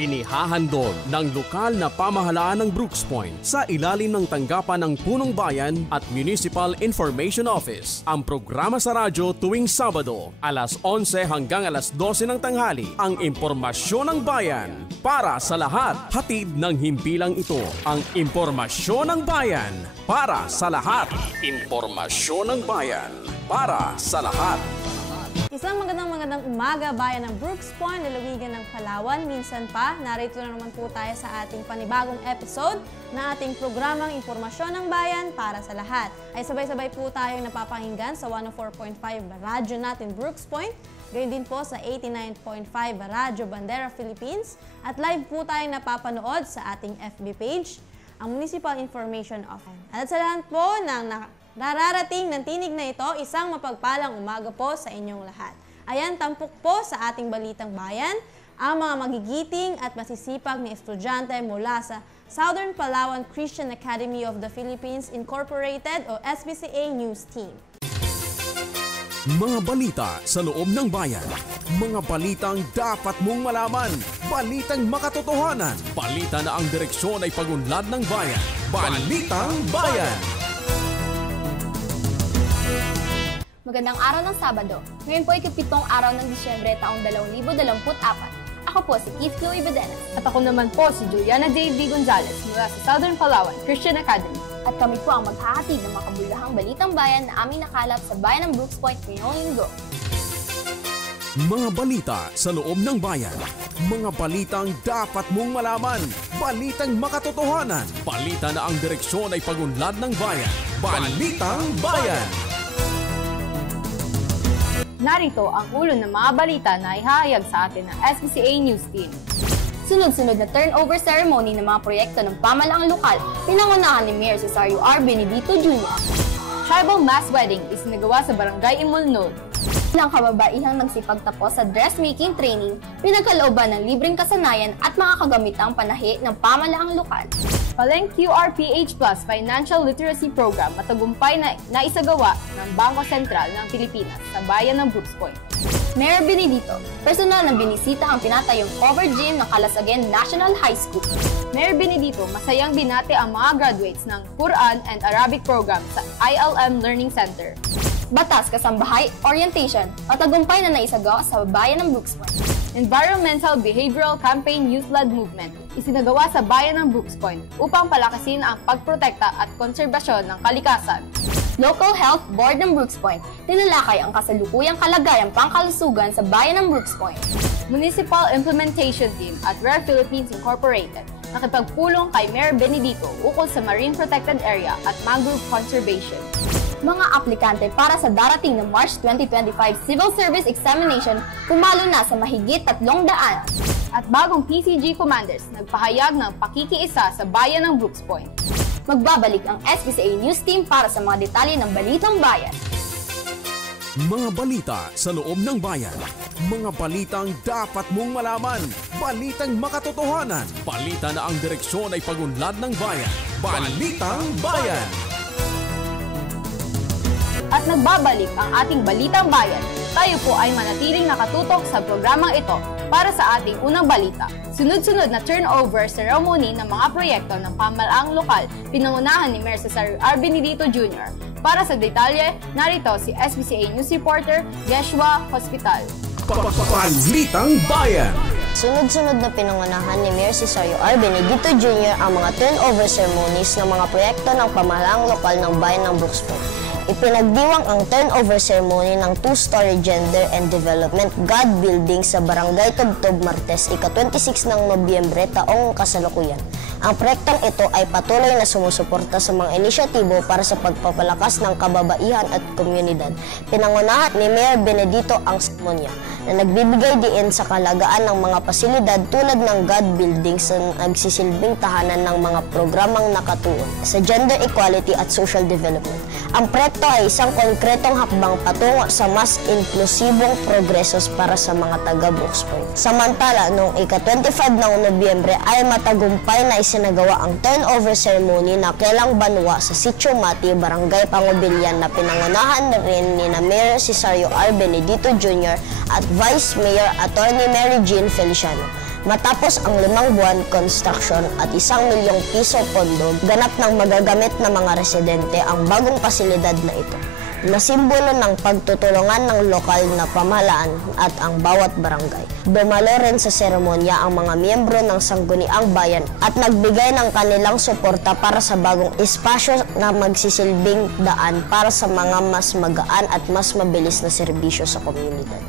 Inihahandog ng lokal na pamahalaan ng Brooks Point sa ilalim ng tanggapan ng Punong Bayan at Municipal Information Office. Ang programa sa radyo tuwing Sabado, alas 11 hanggang alas 12 ng tanghali, ang impormasyon ng bayan para sa lahat. Hatid ng himpilang ito, ang impormasyon ng bayan para sa lahat. Impormasyon ng bayan para sa lahat. Isang magandang umaga, bayan ng Brooks Point, lalawigan ng Palawan. Minsan pa, narito na naman po tayo sa ating panibagong episode na ating programang Impormasyon ng Bayan para sa lahat. Ay sabay-sabay po tayong napapakinggan sa 104.5 radyo natin Brooks Point, gayon din po sa 89.5 Radyo Bandera Philippines, at live po tayong napapanood sa ating FB page, ang Municipal Information Office. At sa lahat po ng nararating ng tinig na ito, isang mapagpalang umaga po sa inyong lahat. Ayan, tampok po sa ating Balitang Bayan, ang mga magigiting at masisipag na estudyante mula sa Southern Palawan Christian Academy of the Philippines Incorporated o SPCA News Team. Mga balita sa loob ng bayan. Mga balitang dapat mong malaman. Balitang makatotohanan. Balita na ang direksyon ay pagunlad ng bayan. Balitang Bayan. Magandang araw ng Sabado. Ngayon po ay kapitong araw ng Disyembre taong 2024. Ako po si Keith Chloe Badenas. At ako naman po si Juliana J.V. Gonzalez mula sa Southern Palawan Christian Academy. At kami po ang maghahatid ng makabulahang balitang bayan na aming nakalap sa bayan ng Brooks Point ngayong linggo. Mga balita sa loob ng bayan. Mga balitang dapat mong malaman. Balitang makatotohanan. Balita na ang direksyon ay pagunlad ng bayan. Balitang Bayan. Narito ang ulo ng mga balita na ihahayag sa atin ng SPCA News Team. Sunod-sunod na turnover ceremony ng mga proyekto ng pamalaang lokal, pinangunahan ni Mayor Cesario R. Benedito Jr. Tribal Mass Wedding isinagawa sa Barangay Imulnod. Ilang kababaihang nagsipagtapos sa dressmaking training, pinagkalooban ng libreng kasanayan at mga kagamitang panahi ng pamalaang lokal. Paleng QRPH Plus Financial Literacy Program matagumpay na naisagawa ng Bangko Sentral ng Pilipinas sa bayan ng Brooks Point. Mayor Benedito, personal na binisita ang tinatayong covered gym ng Calasaguean National High School. Mayor Benedito, masayang binati ang mga graduates ng Quran and Arabic program sa ILM Learning Center. Batas Kasambahay Orientation, matagumpay na naisagawa sa bayan ng Brooks Point. Environmental Behavioral Campaign Youth-Led Movement, isinagawa sa bayan ng Brooks Point upang palakasin ang pagprotekta at konserbasyon ng kalikasan. Local Health Board ng Brooks Point, tinalakay ang kasalukuyang kalagayang pangkalusugan sa bayan ng Brooks Point. Municipal Implementation Team at Rare Philippines Incorporated, nakipagpulong kay Mayor Benedito ukol sa Marine Protected Area at Mangrove Conservation. Mga aplikante para sa darating na March 2025 Civil Service Examination pumalo na sa mahigit 300. At bagong PCG Commanders nagpahayag ng pakikiisa sa bayan ng Brooks Point. Magbabalik ang SPCA News Team para sa mga detalye ng Balitang Bayan. Mga balita sa loob ng bayan. Mga balitang dapat mong malaman. Balitang makatotohanan. Balita na ang direksyon ay pagunlad ng bayan. Balitang Bayan. At nagbabalik ang ating Balitang Bayan. Tayo po ay manatiling nakatutok sa programang ito para sa ating unang balita. Sunod-sunod na turnover ceremony ng mga proyekto ng pamalaang lokal, pinangunahan ni Mayor Cesario R. Benedito Jr. Para sa detalye, narito si SPCA News Reporter Yeshua Hospital. Balitang Bayan. Sunod-sunod na pinangunahan ni Mayor Cesario R. Benedito Jr. ang mga turnover ceremonies ng mga proyekto ng pamalaang lokal ng bayan ng Brooks Point. Ipinagdiwang ang turnover ceremony ng 2-story Gender and Development God Building sa Barangay Tubtob, Martes, ika-26 ng Nobyembre taong kasalukuyan. Ang proyektong ito ay patuloy na sumusuporta sa mga inisyatibo para sa pagpapalakas ng kababaihan at komunidad. Pinangunahan ni Mayor Benedito ang seremonya na nagbibigay diin sa kalagaan ng mga pasilidad tulad ng God Building sa nagsisilbing tahanan ng mga programang nakatuon sa gender equality at social development. Ang proyekto ay isang konkretong hakbang patungo sa mas inklusibong progresos para sa mga taga Brooks Point. Samantala, noong ika-25 ng Nobyembre ay matagumpay na isinagawa ang turnover ceremony na Kelang Banwa sa Sitio Mati, Barangay Pangubilyan na pinangunahan rin ni na Mayor Cesario R. Benedito Jr. at Vice Mayor Attorney Mary Jean Feliciano. Matapos ang 5 buwan construction at 1 milyong piso pondo, ganap ng magagamit na mga residente ang bagong pasilidad na ito, na simbolo ng pagtutulungan ng lokal na pamahalaan at ang bawat barangay. Dumalo rin sa seremonya ang mga miyembro ng Sangguniang Bayan at nagbigay ng kanilang suporta para sa bagong espasyo na magsisilbing daan para sa mga mas magaan at mas mabilis na serbisyo sa komunidad.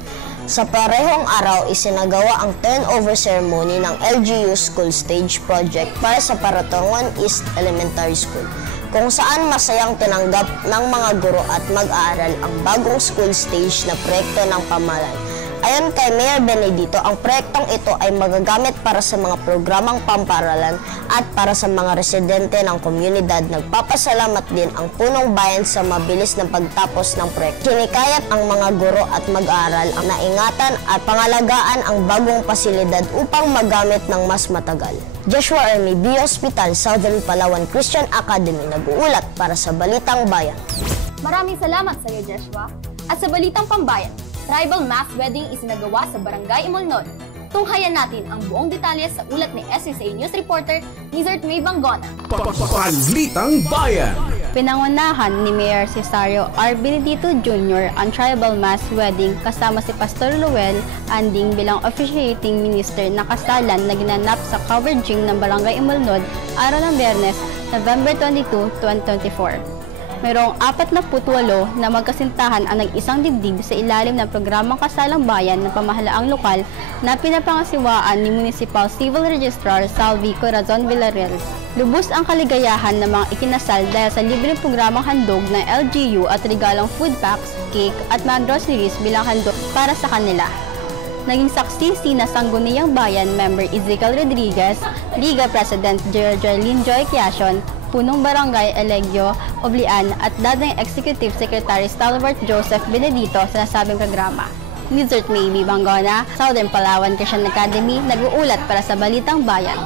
Sa parehong araw, isinagawa ang turnover ceremony ng LGU School Stage Project para sa Paratongon East Elementary School, kung saan masayang tinanggap ng mga guro at mag-aaral ang bagong school stage na proyekto ng pamahalaan. Ayon kay Mayor Benedito, ang proyektong ito ay magagamit para sa mga programang pamparalan at para sa mga residente ng komunidad. Nagpapasalamat din ang Punong Bayan sa mabilis na pagtapos ng proyekto. Kinikayat ang mga guro at mag-aaral ang naingatan at pangalagaan ang bagong pasilidad upang magamit ng mas matagal. Joshua Ermi, B Hospital, Southern Palawan Christian Academy, nag-uulat para sa Balitang Bayan. Maraming salamat sa iyo, Joshua. At sa Balitang Pambayan, tribal mass wedding isinagawa sa Barangay Imolnod. Tunghayan natin ang buong detalye sa ulat ni SSA News reporter Lizard May Bangona. Balitang Bayan. Pinangunahan ni Mayor Cesario R. Benedito Jr. ang tribal mass wedding kasama si Pastor Luel Anding bilang officiating minister na kasalan na ginanap sa covered gym ng Barangay Imolnod araw ng Biyernes, November 22, 2024. Mayroong 48 na magkasintahan ang nag-isang dibdib sa ilalim ng programang Kasalang Bayan ng pamahalaang lokal na pinapangasiwaan ni Municipal Civil Registrar Salvi Corazon Villarreal. Lubos ang kaligayahan ng mga ikinasal dahil sa libreng programang handog ng LGU at regalong food packs, cake at mga groceries bilang handog para sa kanila. Naging saksi sina Sangguniang Bayan member Ezekiel Rodriguez, Liga President Geraldine Joy Quiacion, Punong Barangay Elegio Oblian at dating Executive Secretary Stalwart Joseph Benedito sa nasabing programa. Lizard May Bangona, Southern Palawan Christian Academy, nag-uulat para sa Balitang Bayan.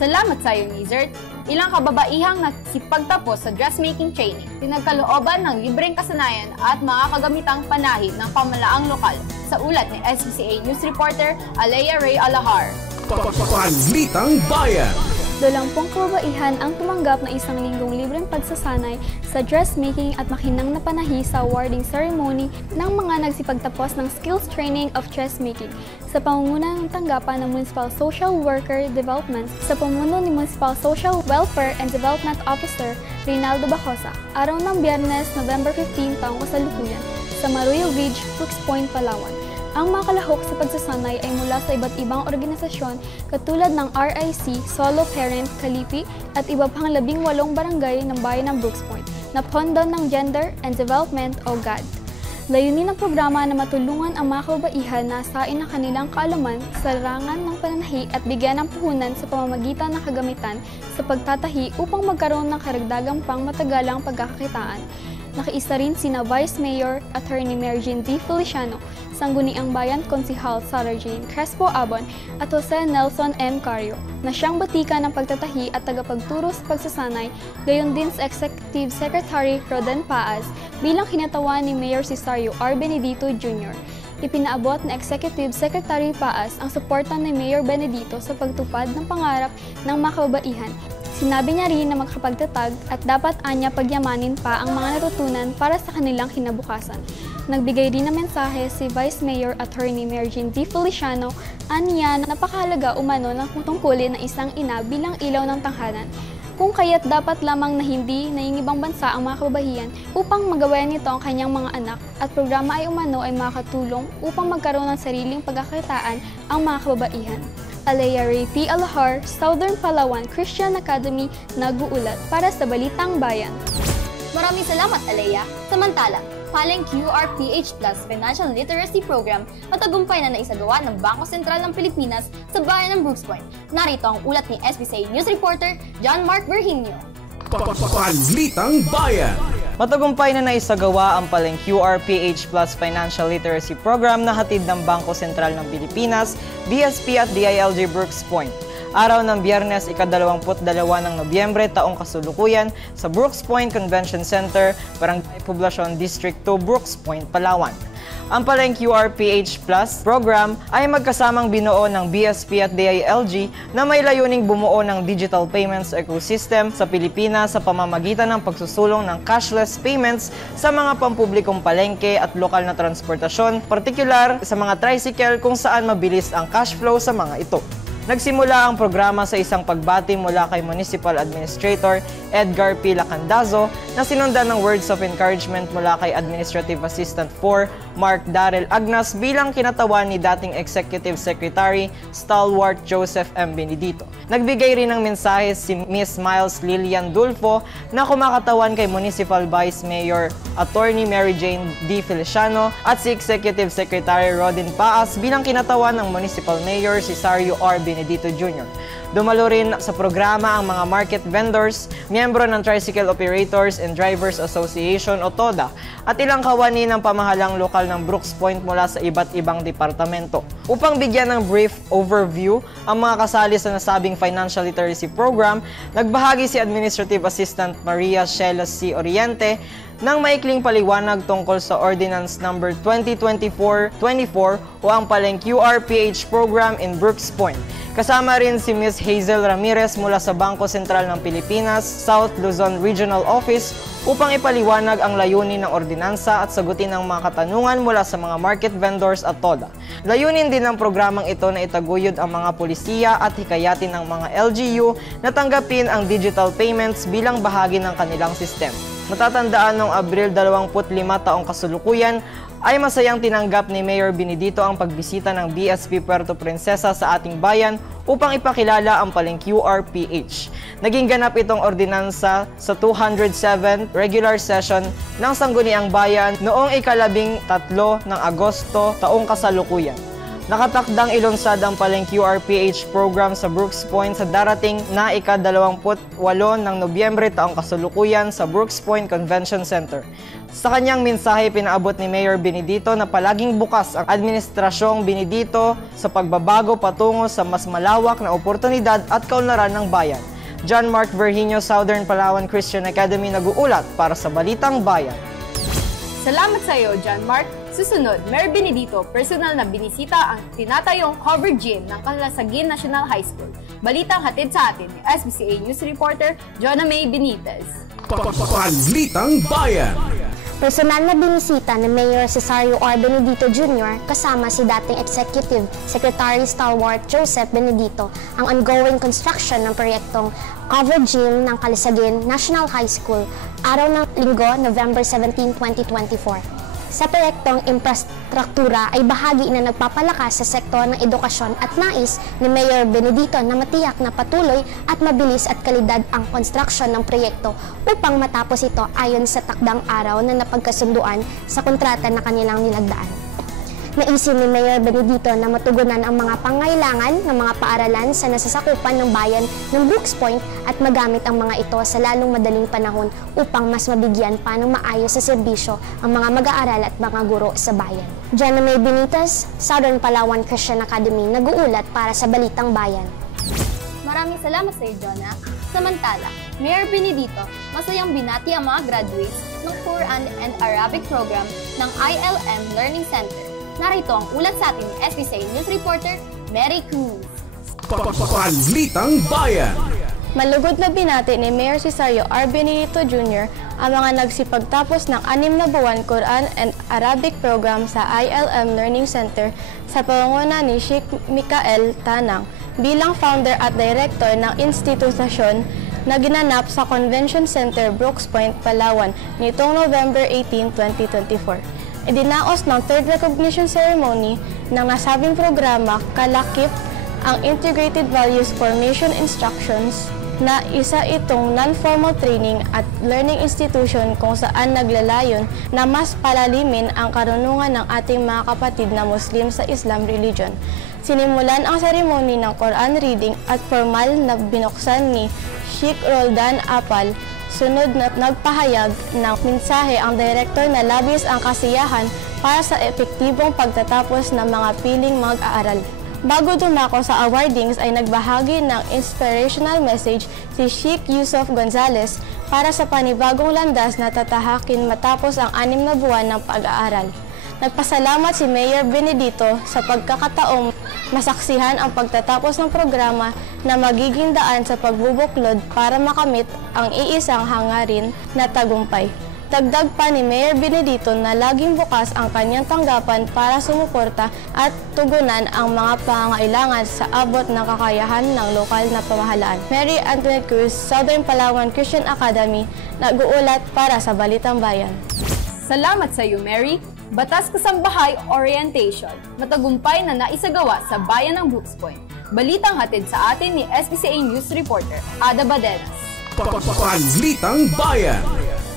Salamat sa iyo, Lizard. Ilang kababaihang nagsipagtapos sa dressmaking training, pinagkalooban ng libreng kasanayan at mga kagamitang panahid ng pamalaang lokal. Sa ulat ni SCCA News reporter Alea Ray Alahar. Balitang Bayan. 20 kababaihan ang tumanggap ng 1 linggong libreng pagsasanay sa dressmaking at makinang na panahi sa awarding ceremony ng mga nagsipagtapos ng skills training of dressmaking sa pangunguna ng tanggapan ng Municipal Social Worker Development sa pamuno ni Municipal Social Welfare and Development Officer Reynaldo Bacosa, araw ng Biyernes, November 15, taong kasalukuyan sa Maruyo Ridge, Brooks Point, Palawan. Ang mga kalahok sa pagsasanay ay mula sa iba't ibang organisasyon katulad ng RIC, Solo Parent, Kalipi at iba pang 18 barangay ng bayan ng Brooks Point na pondo ng Gender and Development o GAD. Layunin ng programa na matulungan ang mga kababaihan na asain ang kanilang kaalaman sa larangan ng pananahi at bigyan ng puhunan sa pamamagitan ng kagamitan sa pagtatahi upang magkaroon ng karagdagang pang matagalang pagkakakitaan. Nakiisa rin sina Vice Mayor Attorney Mary Jean D. Feliciano, Sangguniang Bayan Konsihal Sarah Jane Crespo Abon at Jose Nelson M. Cario na siyang batika ng pagtatahi at tagapagturo sa pagsasanay, gayon din sa Executive Secretary Roden Paaz bilang kinatawan ni Mayor Cesario R. Benedito Jr. Ipinaabot na Executive Secretary Paaz ang suporta ni Mayor Benedito sa pagtupad ng pangarap ng mga kababaihan. Sinabi niya rin na magkapagtatag at dapat anya pagyamanin pa ang mga natutunan para sa kanilang kinabukasan. Nagbigay din ng mensahe si Vice Mayor Attorney Mary Jean D. Feliciano, aniya na napakahalaga umano ng tungkulin ng isang ina bilang ilaw ng tanghalan. Kung kaya't dapat lamang na hindi nangingibang bansa ang mga kababayan upang magawayan nito ang kanyang mga anak at programa ay umano ay makatulong upang magkaroon ng sariling pagkakitaan ang mga kababaihan. Alea Ray P. Alahar, Southern Palawan Christian Academy, nag-uulat para sa Balitang Bayan. Maraming salamat, Alea. Samantala, Paleng QRPH Plus Financial Literacy Program matagumpay na naisagawa ng Bangko Sentral ng Pilipinas sa bayan ng Brooks Point. Narito ang ulat ni SBCA News reporter John Mark Virginio. Balitang Bayan. Matagumpay na naisagawa ang Paleng QRPH Plus Financial Literacy Program na hatid ng Bangko Sentral ng Pilipinas, BSP at DILG Brooks Point. Araw ng Biyernes, ika-22 ng Nobyembre, taong kasulukuyan sa Brooks Point Convention Center, Barangay Poblacion, District 2, Brooks Point, Palawan. Ang Paleng QRPH Plus program ay magkasamang binuo ng BSP at DILG na may layuning bumuo ng digital payments ecosystem sa Pilipinas sa pamamagitan ng pagsusulong ng cashless payments sa mga pampublikong palengke at lokal na transportasyon, partikular sa mga tricycle kung saan mabilis ang cash flow sa mga ito. Nagsimula ang programa sa isang pagbati mula kay Municipal Administrator Edgar P. Lacandazo na sinundan ng words of encouragement mula kay Administrative Assistant 4 Mark Darrell Agnas bilang kinatawan ni dating Executive Secretary Stalwart Joseph M. Benedito. Nagbigay rin ng mensahe si Ms. Miles Lilian Dulfo na kumakatawan kay Municipal Vice Mayor Attorney Mary Jane D. Feliciano at si Executive Secretary Rodin Paas bilang kinatawan ng Municipal Mayor Cesario R. Benedito Jr. Dumalo rin sa programa ang mga market vendors, miyembro ng Tricycle Operators and Drivers Association o TODA at ilang kawani ng pamahalang lokal ng Brooks Point mula sa iba't ibang departamento. Upang bigyan ng brief overview ang mga kasali sa nasabing financial literacy program, nagbahagi si Administrative Assistant Maria Sheila C. Oriente ng maikling paliwanag tungkol sa Ordinance No. 2024-24 o ang Paleng QRPH program in Brooks Point. Kasama rin si Ms. Hazel Ramirez mula sa Bangko Sentral ng Pilipinas, South Luzon Regional Office upang ipaliwanag ang layunin ng ordinansa at sagutin ang mga katanungan mula sa mga market vendors at TODA. Layunin din ng programang ito na itaguyod ang mga pulisiya at hikayatin ang mga LGU na tanggapin ang digital payments bilang bahagi ng kanilang sistema. Matatandaan noong Abril 25 taong kasulukuyan ay masayang tinanggap ni Mayor Benedito ang pagbisita ng BSP Puerto Princesa sa ating bayan upang ipakilala ang Paleng QRPH. Naging ganap itong ordinansa sa 207 regular session ng Sangguniang Bayan noong ika-13 ng Agosto taong kasalukuyan. Nakatakdang ilunsad ang Paleng QRPH program sa Brooks Point sa darating na ika-28 ng Nobyembre taong kasalukuyan sa Brooks Point Convention Center. Sa kanyang mensahe, pinaabot ni Mayor Benedito na palaging bukas ang Administrasyong Benedito sa pagbabago patungo sa mas malawak na oportunidad at kaunlaran ng bayan. John Mark Verhinio, Southern Palawan Christian Academy, nag-uulat para sa Balitang Bayan. Salamat sa iyo, John Mark. Susunod, Mayor Benedito, personal na binisita ang tinatayong cover gym ng Calasagin National High School. Balitang hatid sa atin ni SBCA News Reporter Jonah May Benitez. Balitang Bayan. Personal na binisita ni Mayor Cesario R. Benedito Jr. kasama si dating Executive Secretary Stalwart Joseph Benedito ang ongoing construction ng proyektong cover gym ng Calasagin National High School araw ng Linggo, November 17, 2024. Sa proyektong infrastruktura ay bahagi na nagpapalakas sa sektor ng edukasyon at nais ni Mayor Benedito na matiyak na patuloy at mabilis at kalidad ang konstruksyon ng proyekto upang matapos ito ayon sa takdang araw na napagkasunduan sa kontrata na kanilang nilagdaan. Naisin ni Mayor Benedito na matugunan ang mga pangailangan ng mga paaralan sa nasasakupan ng bayan ng Brooks Point at magamit ang mga ito sa lalong madaling panahon upang mas mabigyan pa ng maayos sa serbisyo ang mga mag-aaral at mga guro sa bayan. Jonah May Benitez, Southern Palawan Christian Academy, nag-uulat para sa Balitang Bayan. Maraming salamat sa iyo, Jonah. Samantala, Mayor Benedito, masayang binati ang mga graduates ng Quran and Arabic program ng ILM Learning Center. Narito ang ulat sa atin ni SBCA News Reporter Mary Cruz. Balitang Bayan. Malugod na binati ni Mayor Cesario R. Benedito Jr. ang mga nagsipagtapos ng 6 na buwan Quran and Arabic program sa ILM Learning Center sa pangunguna ni Sheikh Mikael Tanang bilang founder at director ng institusyon na ginanap sa Convention Center Brooks Point, Palawan nitong November 18, 2024. Idinaos ng third recognition ceremony ng nasabing programa kalakip ang Integrated Values Formation Instructions na isa itong non-formal training at learning institution kung saan naglalayon na mas palalimin ang karunungan ng ating mga kapatid na Muslim sa Islam religion. Sinimulan ang seremony ng Quran reading at formal na binuksan ni Sheikh Roldan Apal. Sunod na nagpahayag ng mensahe ang direktor na labis ang kasiyahan para sa epektibong pagtatapos ng mga piling mag-aaral. Bago dumako sa awardings ay nagbahagi ng inspirational message si Sheikh Yusuf Gonzalez para sa panibagong landas na tatahakin matapos ang 6 na buwan ng pag-aaral. Nagpasalamat si Mayor Benedito sa pagkakataong masaksihan ang pagtatapos ng programa na magiging daan sa pagbubuklod para makamit ang iisang hangarin na tagumpay. Dagdag pa ni Mayor Benedito na laging bukas ang kanyang tanggapan para sumuporta at tugunan ang mga pangangailangan sa abot ng kakayahan ng lokal na pamahalaan. Mary Antoinette Cruz, Southern Palawan Christian Academy, nag-uulat para sa Balitang Bayan. Salamat sa iyo, Mary. Batas Kasambahay Orientation, matagumpay na naisagawa sa bayan ng Brooks Point. Balitang hatid sa atin ni SBCA News Reporter, Ada Badenas. Balitang Bayan.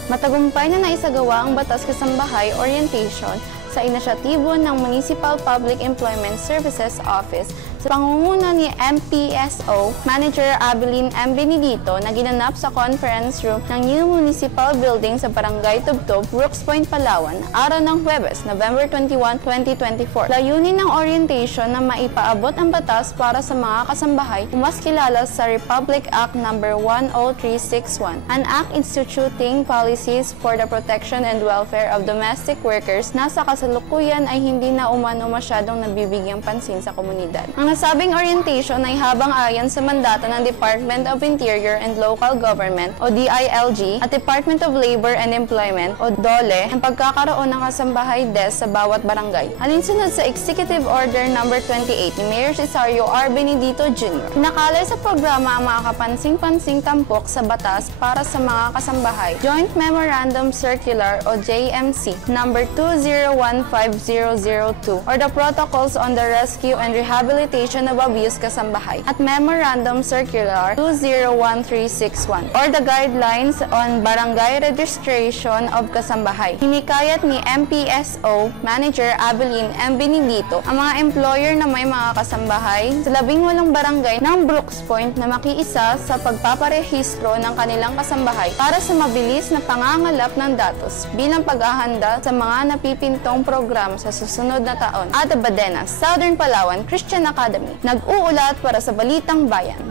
Matagumpay na naisagawa ang Batas Kasambahay Orientation sa inisyatibo ng Municipal Public Employment Services Office sa pangunguna ni MPSO Manager Abilene M. Benedito na ginanap sa conference room ng New Municipal Building sa Barangay Tubtob, Brooks Point, Palawan, araw ng Huwebes, November 21, 2024. Layunin ng orientation na maipaabot ang batas para sa mga kasambahay o mas kilala sa Republic Act No. 10361, an act instituting policies for the protection and welfare of domestic workers na sa kasalukuyan ay hindi na umano masyadong nabibigyang pansin sa komunidad. Ang nasabing orientation ay habang-ayon sa mandato ng Department of Interior and Local Government o DILG at Department of Labor and Employment o DOLE ang pagkakaroon ng kasambahay desk sa bawat barangay. Alinsunod sa Executive Order No. 28 ni Mayor Cesario R. Benedito Jr. Pinakalay sa programa ang mga kapansing-pansing tampok sa batas para sa mga kasambahay. Joint Memorandum Circular o JMC No. 2015002 or the Protocols on the Rescue and Rehabilitation of Abused Kasambahay at Memorandum Circular 201361 or the Guidelines on Barangay Registration of Kasambahay. Hinikayat ni MPSO Manager Abilene M. Benedito ang mga employer na may mga kasambahay sa 18 barangay ng Brooks Point na makiisa sa pagpaparehistro ng kanilang kasambahay para sa mabilis na pangangalap ng datos bilang paghahanda sa mga napipintong program sa susunod na taon. Ada Badenas, Southern Palawan Christian Academy, nag-uulat para sa Balitang Bayan.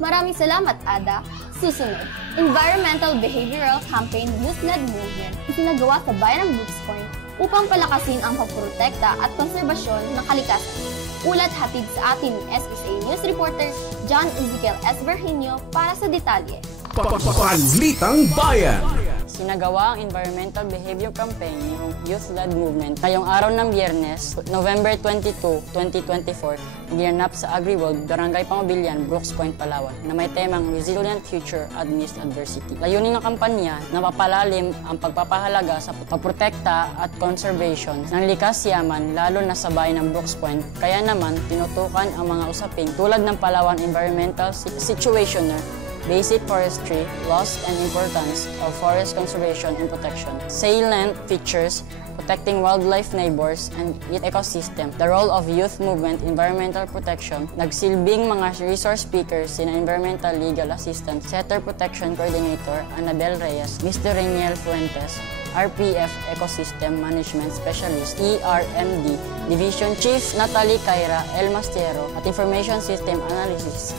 Maraming salamat, Ada. Susunod, Environmental Behavioral Campaign Youth-Led Movement isinagawa sa bayan ng Brooks Point upang palakasin ang pagprotekta at konserbasyon ng kalikasan. Ulat hatid sa atin ni SBCA News Reporter John Ezekiel S. Virginio para sa detalye. Balitang Bayan. Sinagawa ang Environmental Behavior Campaign ng Youth-Led Movement ngayong araw ng Biyernes, November 22, 2024, ginanap sa AgriWorld, Barangay Pamabilian, Brooks Point, Palawan, na may temang Resilient Future Amidst Adversity. Layunin ng kampanya na mapalalim ang pagpapahalaga sa pagprotekta at conservation ng likas yaman lalo na sa bayan ng Brooks Point, kaya naman tinutukan ang mga usaping tulad ng Palawan Environmental Situationer, basic forestry, loss and importance of forest conservation and protection, salient features, protecting wildlife neighbors and its ecosystem, the role of youth movement, environmental protection, nagsilbing mga resource speakers sina Environmental Legal Assistant, Setter Protection Coordinator, Anabel Reyes, Mr. Reniel Fuentes, RPF Ecosystem Management Specialist, ERMD, Division Chief Natalie Caira El Mastero, at Information System Analysis,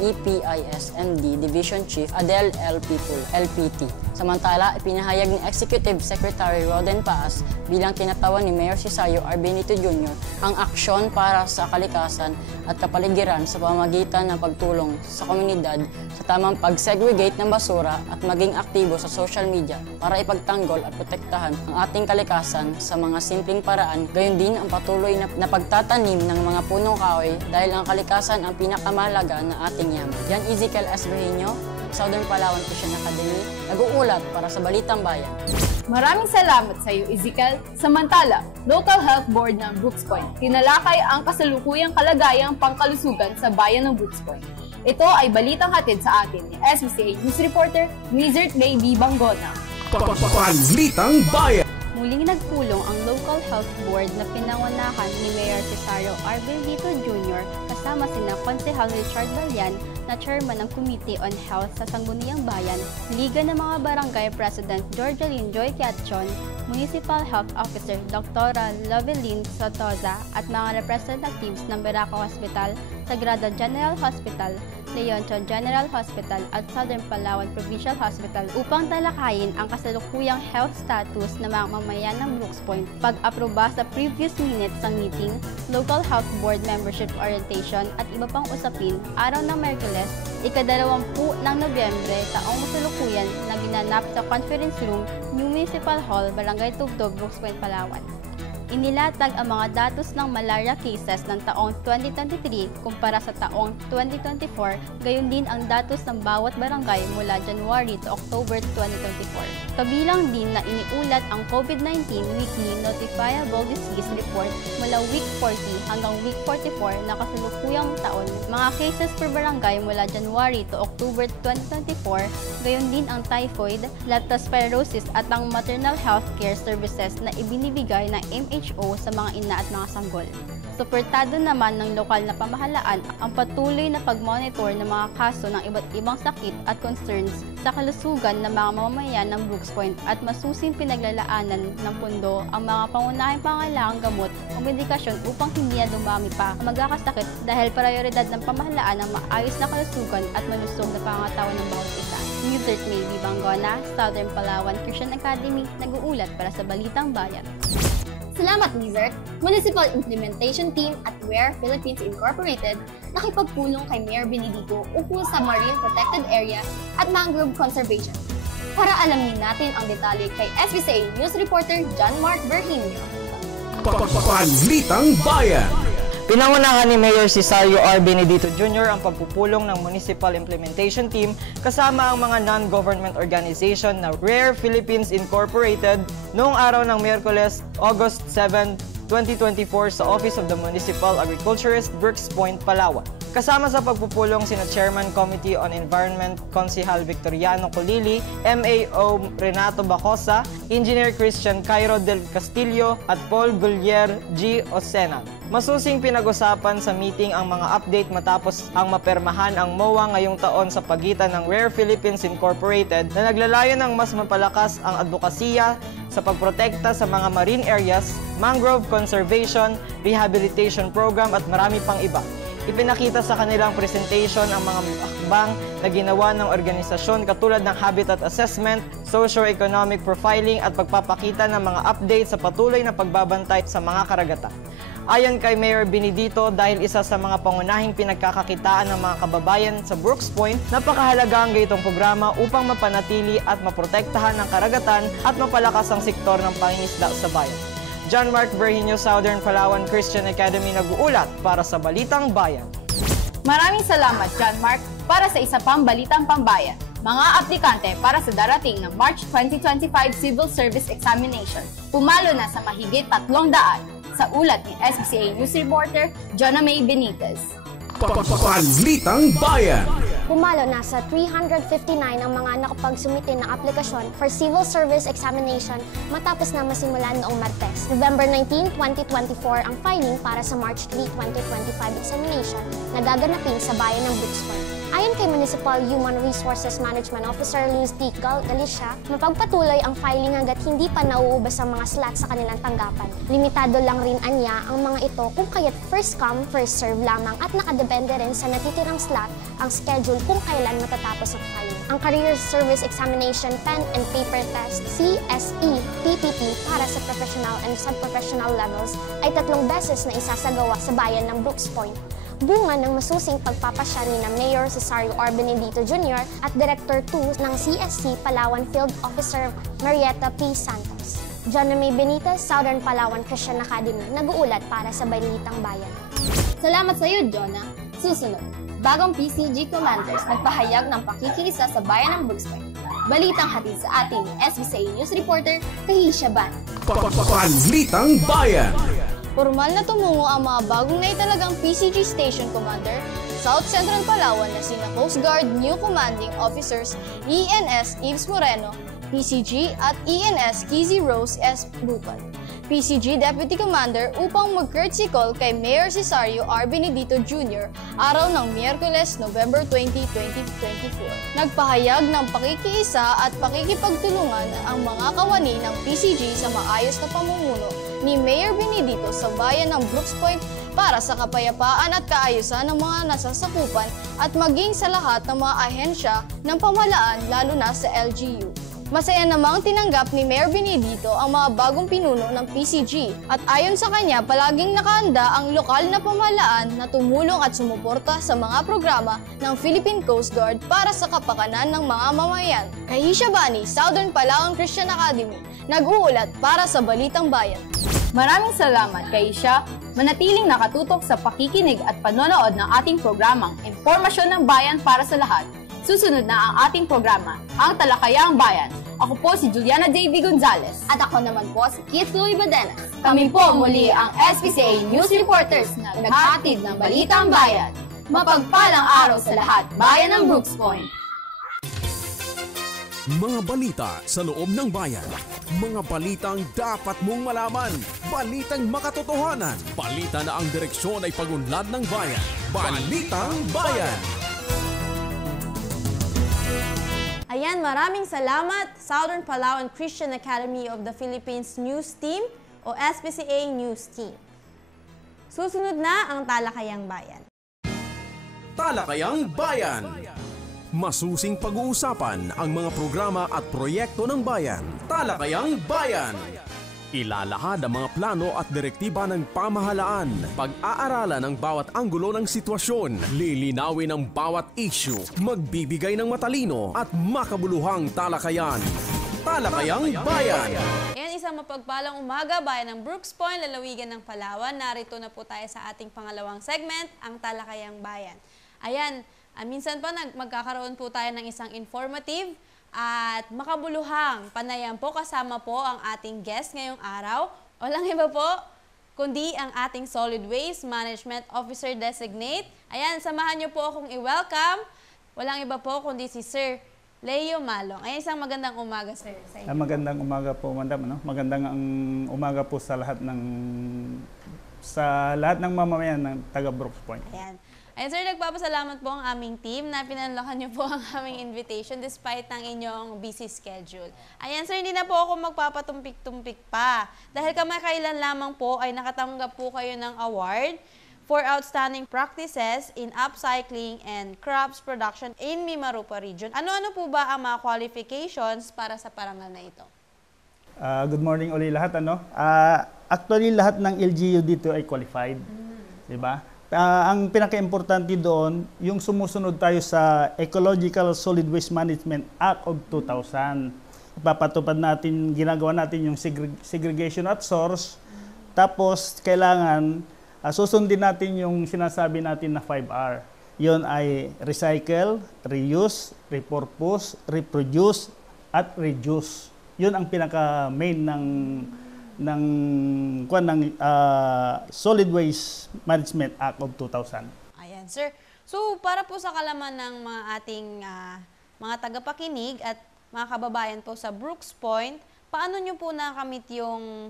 EPIS MD, Division Chief Adel L. People, LPT. Samantala, ipinahayag ni Executive Secretary Roden Paas bilang tinatawan ni Mayor Cesario R. Benedito Jr. ang aksyon para sa kalikasan at kapaligiran sa pamamagitan ng pagtulong sa komunidad sa tamang pag-segregate ng basura at maging aktibo sa social media para ipagtanggol at protektahan ang ating kalikasan sa mga simpleng paraan, gayon din ang patuloy na pagtatanim ng mga punong kahoy dahil ang kalikasan ang pinakamahalaga na ating yaman. Yan Ezekiel S. Virginio, Southern Palawan Christian Academy, nag-uulat para sa Balitang Bayan. Maraming salamat sa iyo, Ezekiel. Samantala, Local Health Board ng Brooks Point tinalakay ang kasalukuyang kalagayang pangkalusugan sa bayan ng Brooks Point. Ito ay balitang hatid sa atin ni SBCA News Reporter Wizard Baby Bangona. Balitang Bayan. Muling nagpulong ang Local Health Board na pinangunahan ni Mayor Cesario R. Benedito Jr. kasama sina Konsehal Richard Balyan na chairman ng Committee on Health sa Sangguniang Bayan, Liga ng mga Barangay President Georgeline Joy Quiatchon, Municipal Health Officer Dr. Lovelyn Sotoza at mga representatives ng Beraco Hospital, Sagrada General Hospital, Leoncio General Hospital at Southern Palawan Provincial Hospital upang talakayin ang kasalukuyang health status ng mga mamayan ng Brooks Point, pag-aproba sa previous minutes ng meeting, local health board membership orientation at iba pang usapin araw ng Miyerkules, ika-20 ng Nobyembre taong kasalukuyan na ginanap sa Conference Room, New Municipal Hall, Barangay Tugtog, Brooks Point, Palawan. Inilatag ang mga datos ng malaria cases ng taong 2023 kumpara sa taong 2024, gayon din ang datos ng bawat barangay mula January to October 2024. Kabilang din na iniulat ang COVID-19 Weekly Notifiable Disease Report mula week 40 hanggang week 44 na kasalukuyang taon. Mga cases per barangay mula January to October 2024, gayon din ang typhoid, leptospirosis at ang maternal health care services na ibinibigay ng MHO sa mga ina at mga sanggol. Suportado naman ng lokal na pamahalaan ang patuloy na pag-monitor ng mga kaso ng iba't ibang sakit at concerns sa kalusugan ng mga mamamayan ng Brooks Point at masusing pinaglalaanan ng pondo ang mga pangunahing pangailangang gamot o medikasyon upang hindi na dumami pa ang magkakasakit dahil prioridad ng pamahalaan ang maayos na kalusugan at malusog na pangangatawan ng bawat isa. Wizard May Banggona, Southern Palawan Christian Academy, nag-uulat para sa Balitang Bayan. Salamat, Wizard! Municipal Implementation Team at WARE Philippines Incorporated nakipagpulong kay Mayor Benedito ukol sa Marine Protected Area at Mangrove Conservation. Para alamin natin ang detalye kay SBCA News Reporter John Mark Berhinio. Balitang Bayan. Pinangunahan ni Mayor Cesario R. Benedito Jr. ang pagpupulong ng Municipal Implementation Team kasama ang mga non-government organization na WARE Philippines Incorporated noong araw ng Miyerkules, August 7, 2024 sa Office of the Municipal Agriculturist, Brooks Point, Palawan. Kasama sa pagpupulong sina Chairman Committee on Environment Konsehal Victoriano Colili, MAO Renato Bacosa, Engineer Christian Cairo del Castillo at Paul Gullier G. Osena. Masusing pinag-usapan sa meeting ang mga update matapos ang mapermahan ang MOA ngayong taon sa pagitan ng WARE Philippines Incorporated na naglalayon ng mas mapalakas ang advokasya sa pagprotekta sa mga marine areas, mangrove conservation, rehabilitation program at marami pang iba. Ipinakita sa kanilang presentation ang mga hakbang na ginawa ng organisasyon katulad ng habitat assessment, socio-economic profiling at pagpapakita ng mga update sa patuloy na pagbabantay sa mga karagatan. Ayon kay Mayor Benedito, dahil isa sa mga pangunahing pinagkakakitaan ng mga kababayan sa Brooks Point, napakahalaga ang ganitong programa upang mapanatili at maprotektahan ang karagatan at mapalakas ang sektor ng pangingisda sa bayan. John Mark Berhinio, Southern Palawan Christian Academy, nag-uulat para sa Balitang Bayan. Maraming salamat, John Mark, para sa isa pang Balitang Pambayan. Mga aplikante para sa darating na March 2025 Civil Service Examination, pumalo na sa mahigit 300 sa ulat ni SBCA News Reporter Jonna May Benitez. Balitang Bayan. Pumalo na sa 359 ang mga nakapagsumite ng aplikasyon for Civil Service Examination matapos na masimulan noong Martes, November 19, 2024 ang filing para sa March 3, 2025 examination na gaganapin sa bayan ng Brooks Point. Ayon kay Municipal Human Resources Management Officer Luz D. Galicia, mapagpatuloy ang filing hanggat hindi pa nauubos ang mga slots sa kanilang tanggapan. Limitado lang rin anya ang mga ito kung kaya't first come, first serve lamang at nakadepende rin sa natitirang slot ang schedule kung kailan matatapos ang filing. Ang Career Service Examination Pen and Paper Test CSE PPT para sa professional and sub-professional levels ay 3 beses na isasagawa sa bayan ng Brooks Point. Bunga ng masusing pagpapasya ni na Mayor Cesario R. Benedito Jr. at Director 2 ng CSC Palawan Field Officer Marietta P. Santos. Jonna May Benitez, Southern Palawan Christian Academy, nag-uulat para sa Balitang Bayan. Salamat sa iyo, Jonna. Susunod, bagong PCG commanders nagpahayag ng pakikiisa sa bayan ng Brooks Point. Balitang hatid sa ating SBCA News Reporter, Kahisha Ban. Balitang Bayan. Formal na tumungo ang mga bagong naitalagang PCG Station Commander South Central Palawan na sina Coast Guard New Commanding Officers ENS Ives Moreno, PCG at ENS Kizzy Rose S. Bukal. PCG Deputy Commander upang mag-courtesy call kay Mayor Cesario R. Benedito Jr. araw ng Miyerkules, November 20, 2024. Nagpahayag ng pakikiisa at pakikipagtulungan ang mga kawani ng PCG sa maayos na pamumuno ni Mayor Benedito sa bayan ng Brooks Point para sa kapayapaan at kaayusan ng mga nasasakupan at maging sa lahat ng mga ahensya ng pamahalaan lalo na sa LGU. Masaya namang tinanggap ni Mayor Benedito ang mga bagong pinuno ng PCG at ayon sa kanya palaging nakahanda ang lokal na pamahalaan na tumulong at sumuporta sa mga programa ng Philippine Coast Guard para sa kapakanan ng mga mamayan. Kay Hisha Bani, Southern Palawan Christian Academy, nag-uulat para sa Balitang Bayan. Maraming salamat kay Isha. Manatiling nakatutok sa pakikinig at panonood ng ating programang Impormasyon ng Bayan para sa lahat. Susunod na ang ating programa, Ang Talakayang Bayan. Ako po si Juliana J.V. Gonzalez. At ako naman po si Keith Louie Badenas. Kami po muli ang SPCA News Reporters na naghatid ng Balitang Bayan. Mapagpalang araw sa lahat, Bayan ng Brooks Point. Mga balita sa loob ng bayan. Mga balitang dapat mong malaman. Balitang makatotohanan. Balita na ang direksyon ay pagunlad ng bayan. Balitang Bayan. Ayan, maraming salamat Southern Palawan Christian Academy of the Philippines News Team o SPCA News Team. Susunod na ang Talakayang Bayan. Talakayang Bayan. Masusing pag-uusapan ang mga programa at proyekto ng bayan. Talakayang Bayan. Ilalahad ang mga plano at direktiba ng pamahalaan. Pag-aaralan ang bawat anggulo ng sitwasyon. Lilinawin ang bawat issue. Magbibigay ng matalino at makabuluhang talakayan. Talakayang Bayan. Ayan, isang mapagpalang umaga, bayan ng Brooks Point, lalawigan ng Palawan. Narito na po tayo sa ating pangalawang segment, ang Talakayang Bayan. Ayan, minsan pa magkakaroon po tayo ng isang informative at makabuluhang panayam po. Kasama po ang ating guest ngayong araw. Walang iba po kundi ang ating Solid Waste Management Officer Designate. Ayan, samahan niyo po akong i-welcome. Walang iba po kundi si Sir Leo Malong. Ayan, isang magandang umaga, sir. Magandang umaga po, madam. No? Magandang umaga po sa lahat ng mamamayan ng taga Brooks Point. Ayan. Ayan, sir, nagpapasalamat po ang aming team na pinanlakan niyo po ang aming invitation despite ng inyong busy schedule. Ayan, sir, hindi na po ako magpapatumpik-tumpik pa. Dahil kamakailan lamang po ay nakatanggap po kayo ng award for outstanding practices in upcycling and crops production in Mimaropa Region. Ano-ano po ba ang mga qualifications para sa parangal na ito? Good morning ulit lahat. Actually, lahat ng LGU dito ay qualified. Diba? Ang pinaka-importante doon, yung sumusunod tayo sa Ecological Solid Waste Management Act of 2000. Ipapatupad natin, ginagawa natin yung segregation at source. Tapos, kailangan susundin natin yung sinasabi natin na 5R. Yun ay recycle, reuse, repurpose, reproduce, at reduce. Yun ang pinaka-main ng Solid Waste Management Act of 2000. Ayan, sir. So, para po sa kalaman ng mga ating mga tagapakinig at mga kababayan po sa Brooks Point, paano nyo po nakamit yung...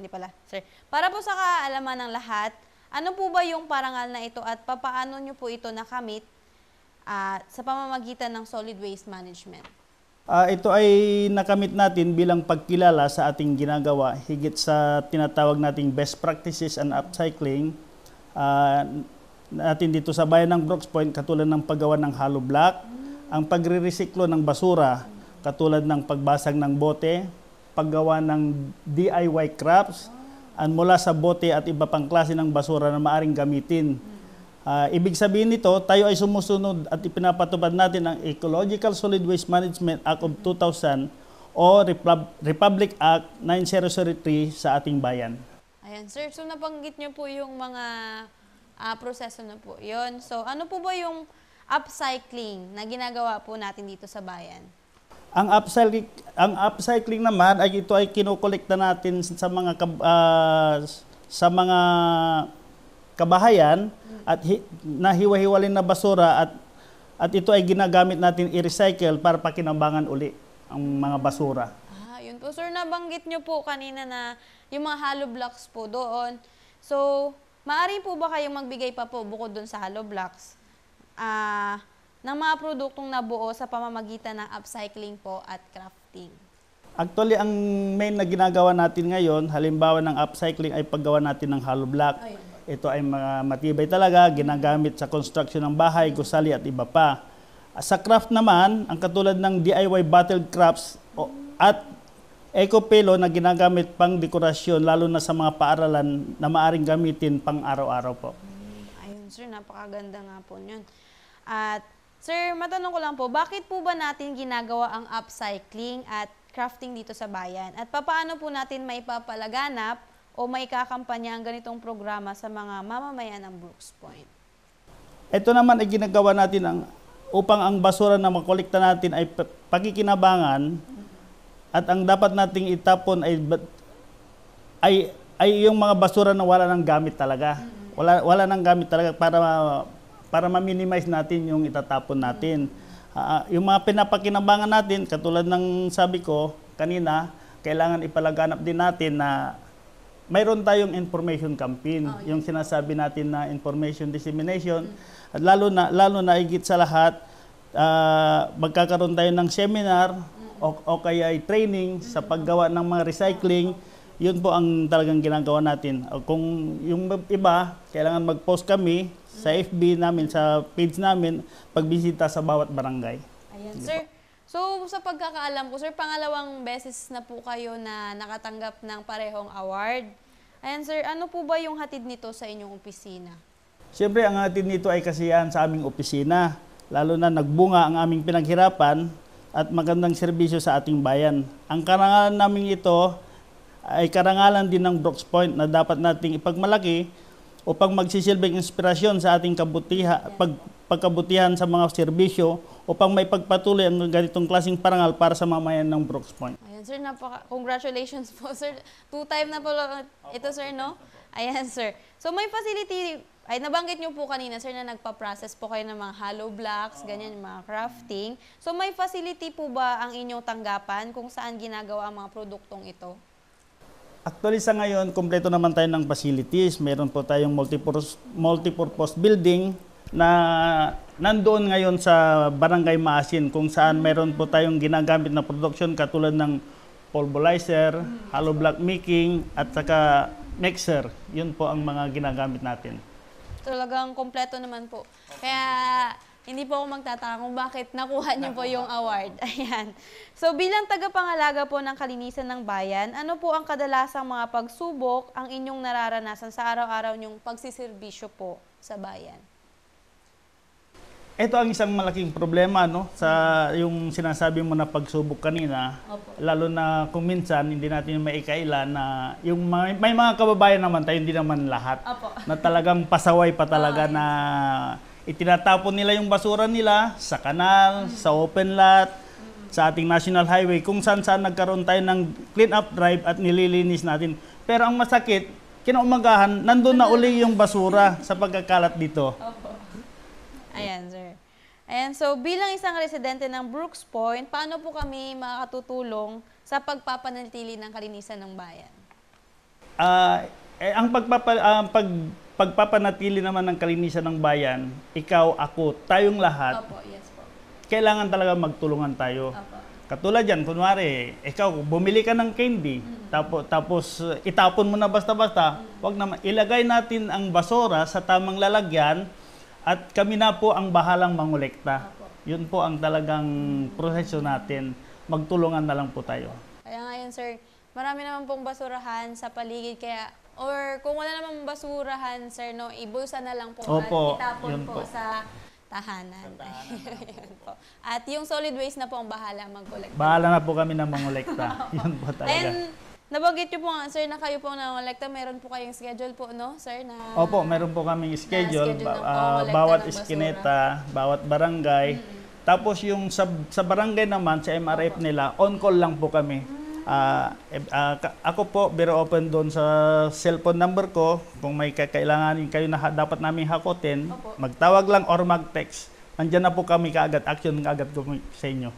Hindi pala, sir. Para po sa kaalaman ng lahat, ano po ba yung parangal na ito at paano nyo po ito nakamit sa pamamagitan ng solid waste management? Ito ay nakamit natin bilang pagkilala sa ating ginagawa higit sa tinatawag nating best practices and upcycling natin dito sa bayan ng Brooks Point, katulad ng paggawa ng hollow block, ang pagre-resiklo ng basura, katulad ng pagbasag ng bote, paggawa ng DIY crafts, mula sa bote at iba pang klase ng basura na maaring gamitin. Ibig sabihin nito, tayo ay sumusunod at ipinapatupad natin ang Ecological Solid Waste Management Act of 2000 o Republic Act 9003 sa ating bayan. Ayan, sir. So, nabanggit nyo po yung mga proseso na po yun. So, ano po ba yung upcycling na ginagawa po natin dito sa bayan? Ang upcycling naman ay ito ay kinokolekta natin sa mga kabahayan at nahiwa-hiwalin na basura at ito ay ginagamit natin i-recycle para pakinabangan uli ang mga basura. Ayun po, sir, nabanggit nyo po kanina na yung mga hollow blocks po doon. So, maaari po ba kayong magbigay pa po bukod doon sa hollow blocks ng mga produktong nabuo sa pamamagitan ng upcycling po at crafting? Actually, ang main na ginagawa natin ngayon, halimbawa ng upcycling ay paggawa natin ng hollow block. Ito ay mga matibay talaga, ginagamit sa construction ng bahay, gusali at iba pa. Sa craft naman, ang katulad ng DIY bottled crafts at eco-pelo na ginagamit pang dekorasyon, lalo na sa mga paaralan na maaring gamitin pang araw-araw po. Ayun, sir, napakaganda nga po yun. At sir, matanong ko lang po, bakit po ba natin ginagawa ang upcycling at crafting dito sa bayan? At paano po natin maipapalaganap o maikakampanya ang ganitong programa sa mga mamamayan ng Brooks Point? Ito naman ay ginagawa natin upang ang basura na makolekta natin ay pakikinabangan at ang dapat nating itapon ay yung mga basura na wala nang gamit talaga. Wala nang gamit talaga para ma-minimize natin yung itatapon natin. Yung mga pinapakinabangan natin, katulad ng sabi ko kanina, kailangan ipalaganap din natin na mayroon tayong information campaign, yung sinasabi natin na information dissemination, at lalo na higit sa lahat, magkakaroon tayo ng seminar o kaya ay training sa paggawa ng mga recycling. Yun po ang talagang ginagawa natin. Kung yung iba, kailangan mag-post kami sa FB namin, sa page namin, pagbisita sa bawat barangay. Ayan, sir. So, sa pagkakaalam ko, sir, pangalawang beses na po kayo na nakatanggap ng parehong award. Ayan, sir, ano po ba yung hatid nito sa inyong opisina? Siyempre, ang hatid nito ay kasiyahan sa aming opisina. Lalo na nagbunga ang aming pinaghirapan at magandang serbisyo sa ating bayan. Ang karangalan namin ito ay karangalan din ng Brooks Point na dapat nating ipagmalaki upang magsisilbing inspirasyon sa ating pagkabutihan sa mga serbisyo upang may pagpatuloy ang ganitong klaseng parangal para sa mamayan ng Brooks Point. Ayan, sir, congratulations po, sir. 2-time na po ito, sir, no? Ayan, sir. So, may facility, ay nabanggit nyo po kanina, sir, na nagpa-process po kayo ng mga hollow blocks, ganyan, yung mga crafting. So, may facility po ba ang inyong tanggapan kung saan ginagawa ang mga produktong ito? Actually, sa ngayon, kompleto naman tayo ng facilities. Meron po tayong multipurpose building na nandoon ngayon sa Barangay Maasin, kung saan meron po tayong ginagamit na production katulad ng pulverizer, hollow block making, at saka mixer. Yun po ang mga ginagamit natin. Talagang kompleto naman po. Kaya hindi po ako magtataka kung bakit nakuha niyo po yung award. Ayan. So bilang tagapangalaga po ng kalinisan ng bayan, ano po ang kadalasang mga pagsubok ang inyong nararanasan sa araw-araw niyong pagsiservisyo po sa bayan? Ito ang isang malaking problema, no, sa yung sinasabi mo na pagsubok kanina. Opo. Lalo na kung minsan hindi natin maikaila na yung may mga kababayan naman tayo, hindi naman lahat. Opo. Na talagang pasaway pa talaga na itinatapon nila yung basura nila sa kanal, sa open lot, sa ating national highway, kung saan nagkaroon tayo ng clean up drive at nililinis natin. Pero ang masakit, kinaumagahan, nandun na uli yung basura sa pagkakalat dito. Opo. Ayan, sir. Ayan, so bilang isang residente ng Brooks Point, paano po kami makakatutulong sa pagpapanatili ng kalinisan ng bayan? Ang pagpapanatili naman ng kalinisan ng bayan, ikaw, ako, tayong lahat, Opo, yes po. kailangan talaga magtulungan tayo. Opo. Katulad yan, kunwari, ikaw, bumili ka ng candy, tapos itapon mo na basta-basta, wag naman, ilagay natin ang basura sa tamang lalagyan, at kami na po ang bahalang mangolekta. Yun po ang talagang proseso natin. Magtulungan na lang po tayo. Kaya ngayon, sir, marami naman pong basurahan sa paligid, kaya, or kung wala naman basurahan, sir, no, ibulsa na lang po Opo, at itapon yun po po. sa tahanan. Yun po. At yung solid waste na po ang bahala mag-collect. Bahala na po kami ng mangolekta. Yun po talaga. And nabanggit niyo po nga, sir, na kayo po nangolekta, meron po kayong schedule po, no, sir? Na, Opo, meron po kaming schedule, ng pangolekta bawat ng basura. iskineta, bawat barangay. Tapos yung sa barangay naman, sa MRF nila, on-call lang po kami. Ako po, very open doon sa cellphone number ko. Kung may kakailanganin kayo na dapat namin hakotin, magtawag lang or mag-text. Nandiyan na po kami kaagad, action kaagad ko sa inyo.